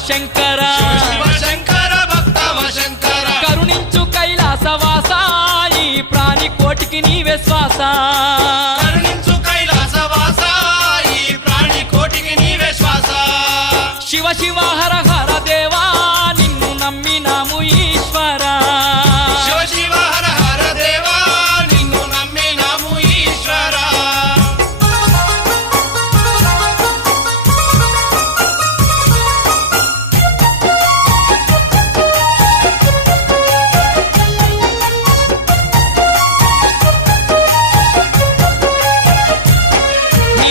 శంకర శివ శంకర భక్తవ శంకర కరుణించు కైలాసవాస ఈ ప్రాణి కోటికి నీవే శ్వాస